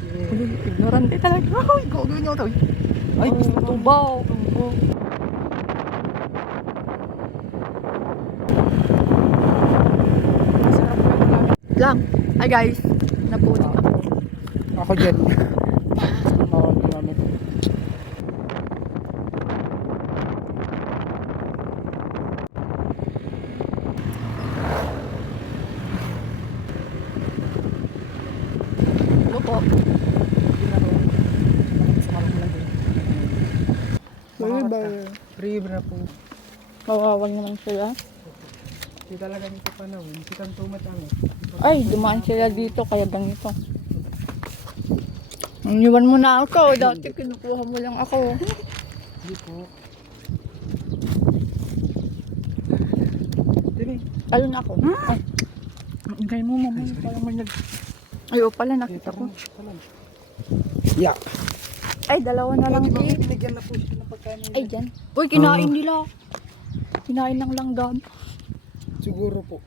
Ignorante talaga. Ay, gagawin niyo ito. Ay, gusto ko tubaw. Lang. Hi guys. Naputik ako. Ako dyan. Ako namin. Hello po. River na po. Kawawan naman sila. Hindi talaga nito panahon. Hindi kang tumatang. Ay, dumaan sila dito kaya ganito. Iniwan mo na ako. Dati kinukuha mo lang ako. Hindi po. Dini. Talo na ako. Ay. Ingay mo, mama. Parang may nag... Ay, o pala, nakita ko. Yeah. Ay, dalawa na lang din. Binigyan na po siya ng pagkain. Ay, dyan. Uy, kinain nila. Kinain ng langgam. Siguro po.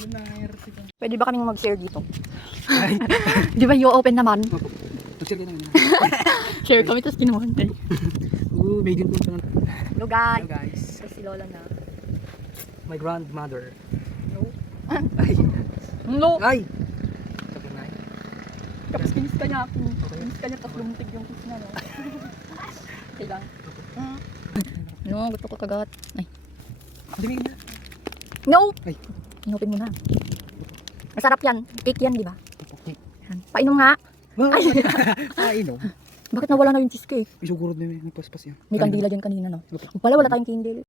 Yun na, Pwede ba kaming mag-share dito? Di ba you open naman? Mag-share ka naman. Share kami, tapos kinuhan tayo. Oo, may din po ito. Hello guys. Hello guys. Ito si Lola na. My grandmother. No? Ay. No! Ay! Sabi na eh. Tapos kinis ka niya ako. Kinis ka niya, tapos lumuntig yung kiss niya, no? Okay lang. No, gusto ko kagat. Ay. Dimigin na. No! Ay. Inopin mo na. Masarap yan. Cake yan, di ba? Okay. Yan. Painom nga. Ay! Inom. Bakit nawala na yung cheesecake? Isugurod na may nagpaspas yan. May kandila dyan kanina, no? O pala, wala tayong candle.